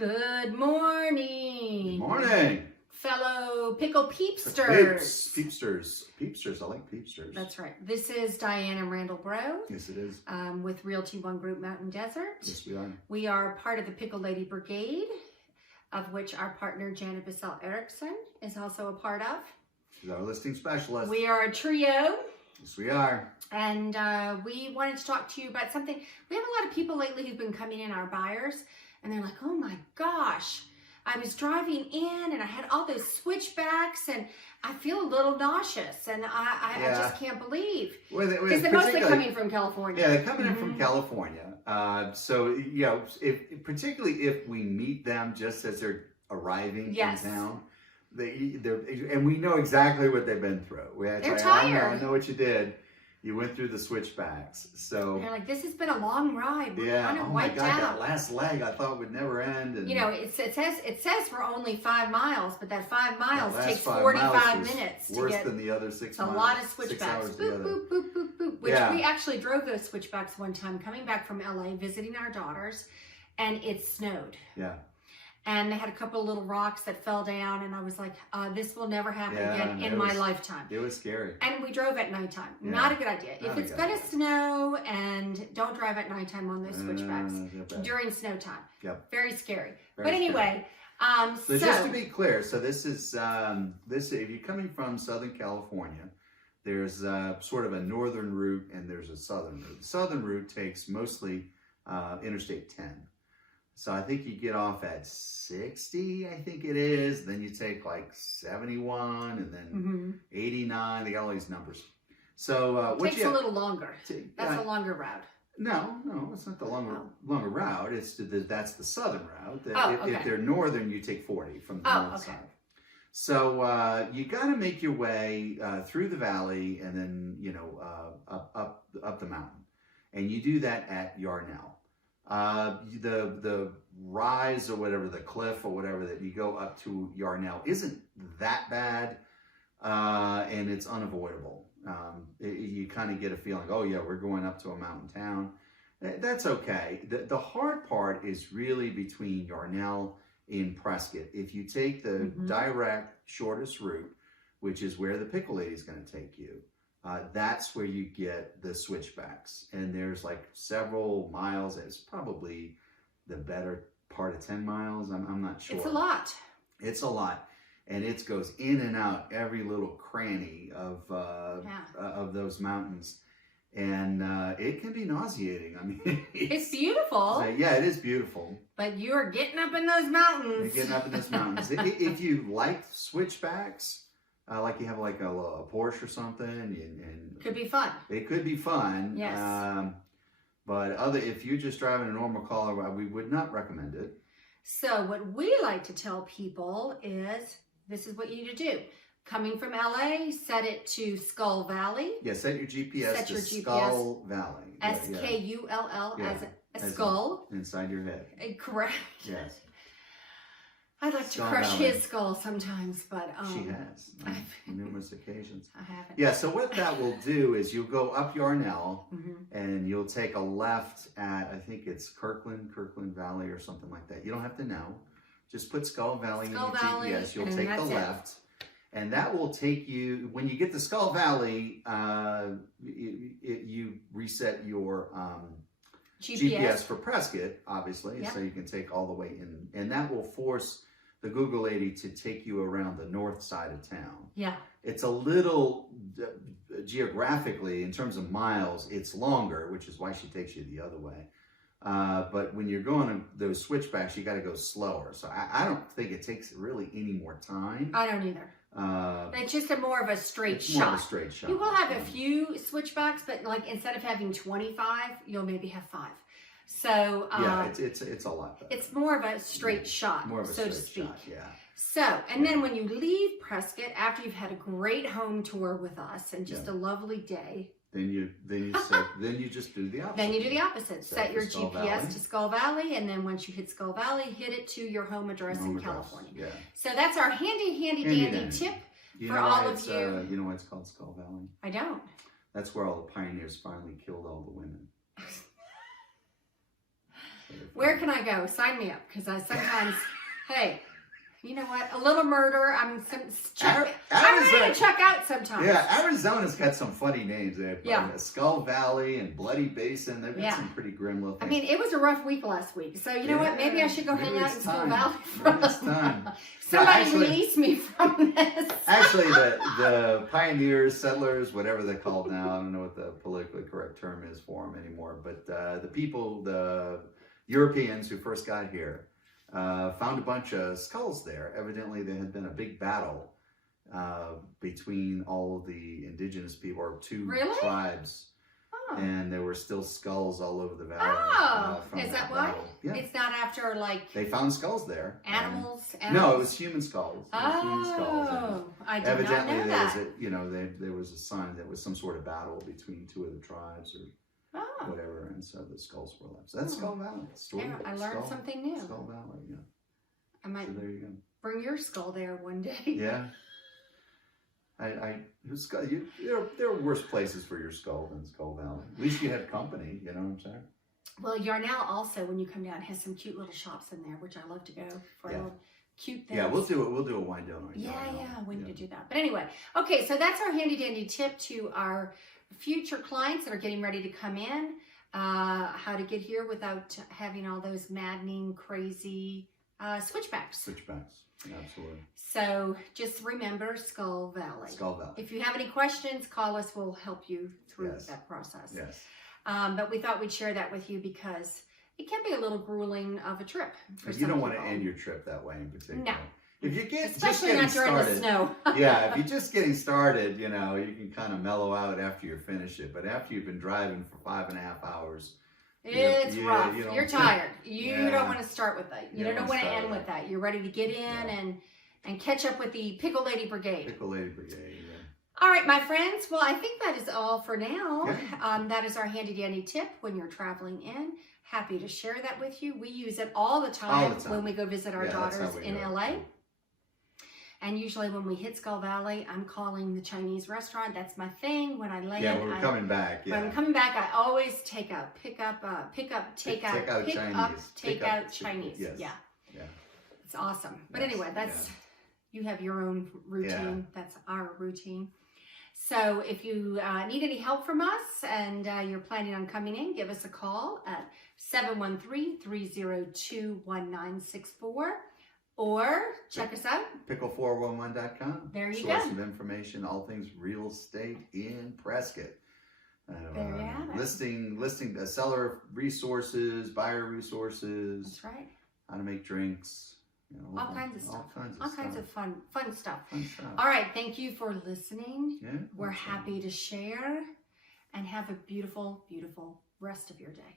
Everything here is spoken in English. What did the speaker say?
Good morning. Good morning. Fellow pickle peepsters. Peepsters. I like peepsters. That's right. This is Diane Breaux. Yes, it is. With Realty One Group Mountain Desert. Yes, we are. We are part of the Pickle Lady Brigade, of which our partner Janet Bissell Erickson is also a part of. She's our listing specialist. We are a trio. Yes, we are. And we wanted to talk to you about something. We have a lot of people lately who've been coming in, our buyers, and they're like, oh my gosh, I was driving in and I had all those switchbacks and I feel a little nauseous and I just can't believe. Because they're mostly coming from California. Yeah, they're coming in from California. So, you know, particularly if we meet them just as they're arriving in town, and we know exactly what they've been through. They're tired. I know what you did. You went through the switchbacks, so they're like, "This has been a long ride. We're yeah, kind of oh my wiped God, out." that last leg I thought would never end. And you know, it says we're only 5 miles, but that 5 miles takes 5 45 miles minutes to worse get. than the other 6 miles. A lot of switchbacks. Boop boop boop boop boop. Which we actually drove those switchbacks one time, coming back from LA, visiting our daughters, and it snowed. Yeah. And they had a couple of little rocks that fell down, and I was like, this will never happen again in my lifetime. It was scary. And we drove at nighttime. Yeah. Not a good idea. If it's going to snow, and don't drive at nighttime on those switchbacks during snow time. Yep. Very scary. But anyway, so just to be clear, so this is, if you're coming from Southern California, there's sort of a northern route and there's a southern route. The southern route takes mostly Interstate 10. So I think you get off at 60, I think it is. Then you take like 71 and then 89. They got all these numbers. So it takes a little longer. That's a longer route. No, it's not the longer route. That's the southern route. If they're northern, you take 40 from the north side. So you got to make your way through the valley and then up the mountain, and you do that at Yarnell. The rise or whatever, the cliff or whatever that you go up to Yarnell isn't that bad, and it's unavoidable. You kind of get a feeling, oh yeah, we're going up to a mountain town. That's okay. The hard part is really between Yarnell and Prescott. If you take the direct shortest route, which is where the Pickle Lady is going to take you, that's where you get the switchbacks, and there's like several miles. It's probably the better part of 10 miles. I'm not sure. It's a lot. It's a lot, and it goes in and out every little cranny of those mountains, and it can be nauseating. I mean, it's beautiful. Yeah, it is beautiful. But you're getting up in those mountains. You're getting up in those mountains. If you like switchbacks. Like you have like a Porsche or something, and could be fun. It could be fun. Yes. But if you're just driving a normal car, we would not recommend it. So what we like to tell people is, this is what you need to do. Coming from LA, set it to Skull Valley. Yeah, set your GPS to Skull Valley. S-K-U-L-L as a skull. Inside your head. Correct. Yes. I'd like to crush his skull sometimes, but she has on numerous occasions. I haven't. Yeah, so what that will do is you'll go up Yarnell, and you'll take a left at, I think it's Kirkland Valley or something like that. You don't have to know. Just put Skull Valley in your GPS. You'll take the left, and that will take you. When you get to Skull Valley, you reset your GPS for Prescott, obviously, so you can take all the way in, and that will force the Google Lady to take you around the north side of town. Yeah. It's a little, geographically, in terms of miles, it's longer, which is why she takes you the other way. But when you're going on those switchbacks, you got to go slower. So I don't think it takes really any more time. I don't either. It's just more of a straight shot. More of a straight shot. You will have a few switchbacks, but like instead of having 25, you'll maybe have 5. So yeah, it's a lot better. It's more of a straight shot, more of a so to straight speak. Shot, yeah. So, and then when you leave Prescott, after you've had a great home tour with us and just a lovely day, then you just do the opposite. Then you do the opposite. Set your GPS to Skull Valley, and then once you hit Skull Valley, hit it to your home address in California. Yeah. So that's our handy dandy tip for all of you. You know why it's called Skull Valley? I don't. That's where all the pioneers finally killed all the women. Where can I go? Sign me up, because I sometimes, hey, you know what? A little murder. I'm ready to check out sometimes. Yeah, Arizona's got some funny names. They have Skull Valley and Bloody Basin. They've got some pretty grim little things. I mean, it was a rough week last week. So you know what? Maybe I should go hang out in Skull Valley. It's time. Somebody release me from this. Actually, the pioneers, settlers, whatever they're called now, I don't know what the politically correct term is for them anymore, but the people, the Europeans who first got here, found a bunch of skulls there. Evidently, there had been a big battle between all of the indigenous people, or two tribes. And there were still skulls all over the valley. Is that why? Yeah. It's not after, like... They found skulls there. Animals? No, it was human skulls. Human skulls. I did evidently, not know that. There was a sign that was some sort of battle between two of the tribes or whatever, and so the skulls were left. So that's Skull Valley. I learned something new. Skull Valley, yeah. I might so there you go. Bring your skull there one day. Yeah. There are worse places for your skull than Skull Valley. At least you had company, you know what I'm saying? Well, Yarnell also, when you come down, has some cute little shops in there, which I love to go for little cute things. Yeah, we'll do a wine down. We need to do that. But anyway, okay, so that's our handy dandy tip to our future clients that are getting ready to come in. How to get here without having all those maddening, crazy switchbacks. Switchbacks. Absolutely. So just remember Skull Valley. Skull Valley. If you have any questions, call us. We'll help you through that process. Yes. But we thought we'd share that with you because it can be a little grueling of a trip. You don't want to end your trip that way in particular. No. If you get especially not during the snow. If you're just getting started, you can kind of mellow out after you finish it. But after you've been driving for 5.5 hours. It's rough. You're tired. You don't want to start with that. You don't want to end with that. You're ready to get in and catch up with the Pickle Lady Brigade. Pickle Lady Brigade, All right, my friends. Well, I think that is all for now. That is our handy dandy tip when you're traveling in. Happy to share that with you. We use it all the time when we go visit our daughters in LA. And usually when we hit Skull Valley, I'm calling the Chinese restaurant. That's my thing. When I land, when we're coming back. When I'm coming back, I always take out, takeout Chinese. Yes. Yeah. It's awesome. But anyway, you have your own routine. That's our routine. So if you need any help from us and you're planning on coming in, give us a call at 713-302-1964. Or check us out. Pickle411.com. There you go. Source of information, all things real estate in Prescott. There you have it. Listing seller resources, buyer resources. That's right. How to make drinks. All kinds of stuff. All kinds of fun stuff. Fun stuff. All right. Thank you for listening. Yeah, we're happy to share. And have a beautiful, beautiful rest of your day.